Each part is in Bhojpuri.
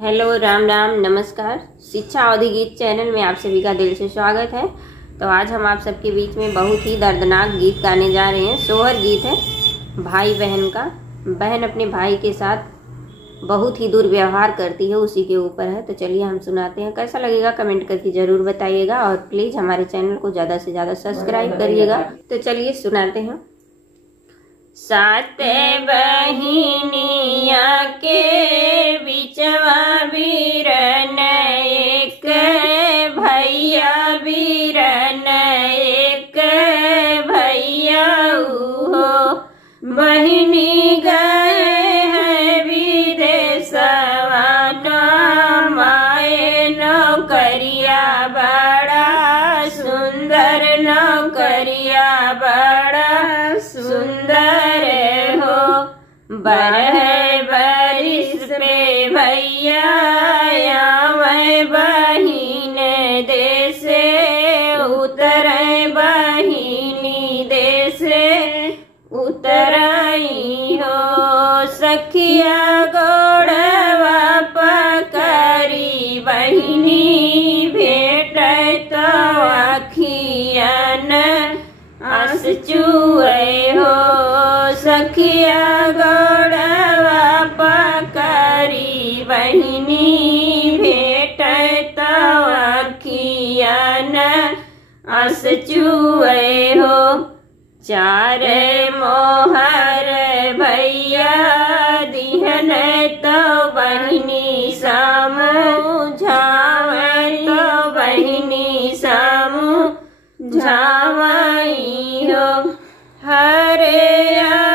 हेलो, राम राम, नमस्कार। शिक्षा अवधि गीत चैनल में आप सभी का दिल से स्वागत है। तो आज हम आप सबके बीच में बहुत ही दर्दनाक गीत गाने जा रहे हैं। सोहर गीत है भाई बहन का। बहन अपने भाई के साथ बहुत ही दुर्व्यवहार करती है, उसी के ऊपर है। तो चलिए हम सुनाते हैं। कैसा लगेगा कमेंट करके ज़रूर बताइएगा और प्लीज़ हमारे चैनल को ज़्यादा से ज़्यादा सब्सक्राइब करिएगा। तो चलिए सुनाते हैं। सात बहिनिया के बिचवा बीरन एक, भैया बीरन एक, भैया हो बहिनी गए हैं विदेशवा, माए नौकरिया बड़ा सुंदर, नौकरिया बड़ा सुंदर हो। बरह बरिस पे भैया आवे बहिन देसे, उतरे बहिनी देसे उतराई हो। सखिया गोड़वा पकड़ी बहिनी भेट तो अखियन आस चुए हो। सखिया गोड़वा पकड़ी बहिनी भेट तो अखियन आस चुए हो। चार मोहर भैया दिहन तो बहिनी समझावे, तो बहिनी समझावई हो। हरे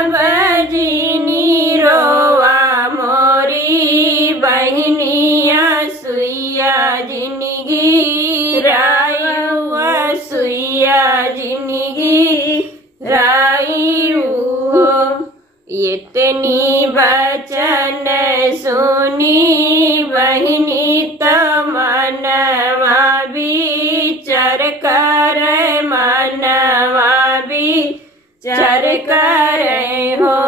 बजिनी रोवा मोरी बहिनिया सुइया जिंदगी रायुआ, सुइया जिंदगी रायु हो। इतनी बचन सुनी बहिनी तो मनवा विचार कर, मनवा विचार करे हो।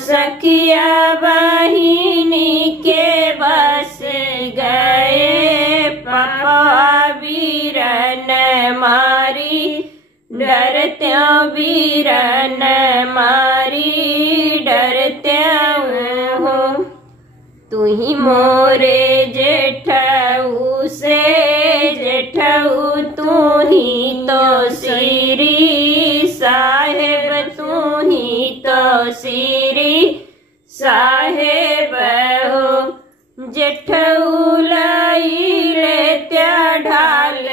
सखिया बहिनी के बस गए पापा बीरन मारी, डरते बीरन मारी डरते हो। तू ही मोरे जेठऊ से जेठऊ, तू ही तो श्री साहेब, तू ही तो श्री साहेब हो। जेठऊ लाई लेत्या ढाल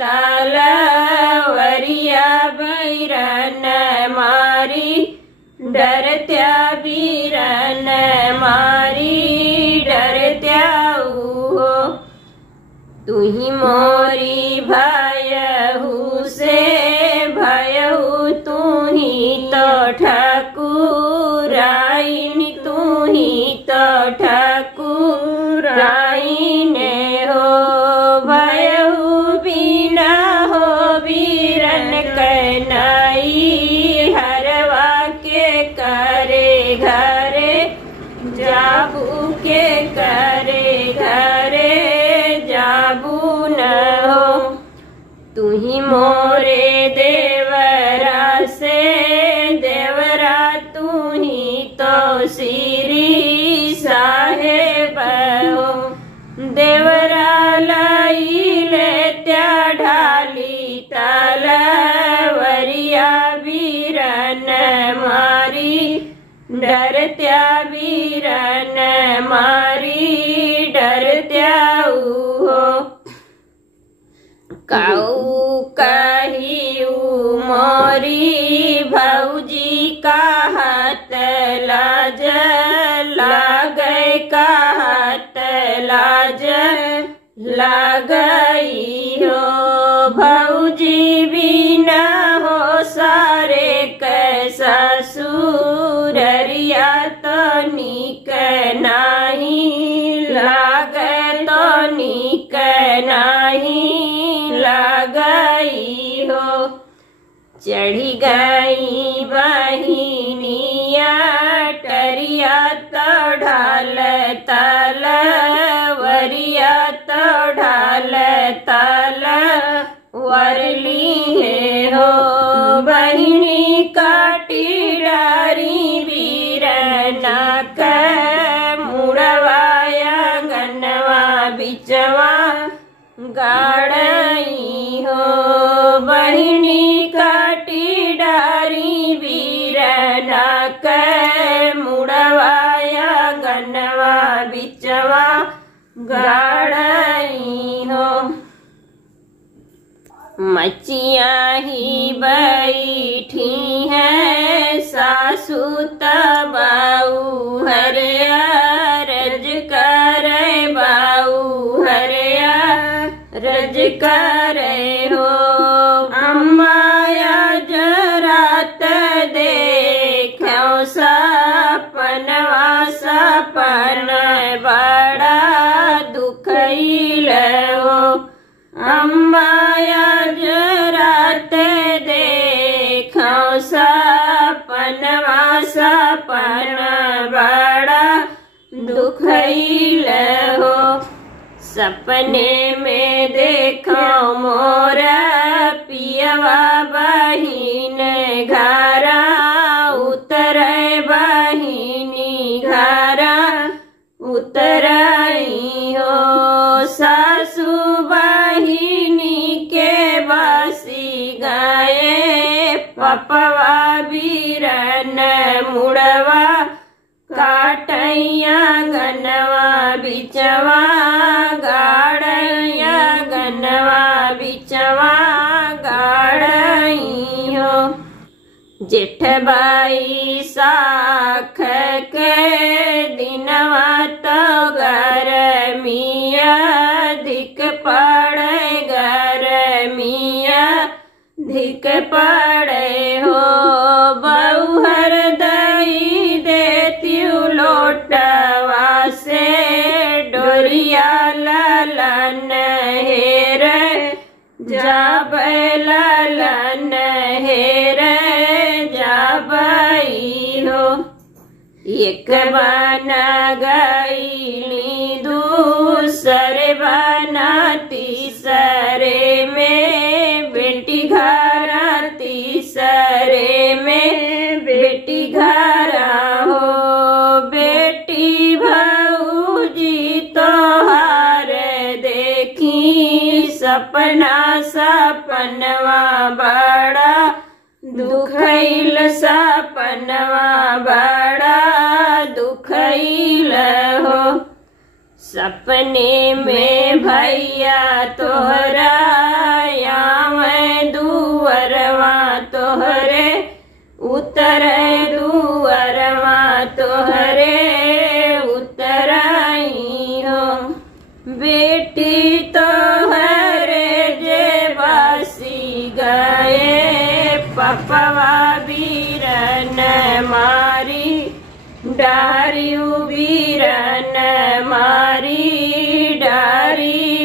तलवरिया बीरन मारी डरत्या, बीरन मारी डरत्या हो। तू ही मोरी भयहू से भयहू, तू ही तो ठाकुराइन, तू ही तो ठाकुराइन हो। भयहू बिना हो बीरन कनाई, हरवा के करे घरे जाबू के करे घरे जाबू न हो। तू ही मोरे देवरा से देवरा, तू ही तो श्री साहेब हो। देवरा लाई लेत्या ढाली तलवरिया बीरन मारी डरत्या, बीरन मारी डरत्या हो। काऊ कहियू मोरी भौजी कहत लाज लागै, कहत लाज लागई हो। भौजी बिना हो सारे कैसा ससुररिया, तो नीक नाही लागै, तो नीक नाही लागई हो। चढ़ी गई बहिनिया टरिया तो ढाल तलवरिया बिचवा गाड़ई हो। बहिनी काटी डारी वीरना के मुड़वाया गनवा बिचवा गाड़ई हो। मचिया ही बैठी है सासू तबाऊ हरिया रज करे बाऊ हरिया रज करे हो। अम्माया जरात देखो सपनवा सपन बड़ा दुखइल हो। अम्माया जरात देखो सपनवा सपन बड़ा दुखइल हो। सपने में देखो मोरा पियवा बहिन घरा उतरे बहिनी घरा उतरई हो। सासू बहिनी के बसी गए पपवा बीरन मुड़वा काटैया गनवा बिचवा गाड़ैया गनवा बिचवा गाड़ई हो। जेठबाई साख के दिनवा तो गरमिया धिक पड़े गरमिया धिक पड़े हो। बहुहर दई देती लोटवा से डोरिया ललन हेर जब ललन हेर जाबई हो। एक बना गईली दूसरे बना तीसरे में बेटी घरा तीसरे में बेटी घरा हो। बेटी भौजी तोहार देखी सपना सपनवा बड़ा दुखइल सपनवा बड़ा दुखइल हो। सपने में भैया तोहरा आवे दुअरवा तोहरे उतरे दुअरवा तोहरे उतरई हो। बेटी तोहरे जे बसी गए पपवा बीरन मारी डारी बीरन मारी डारी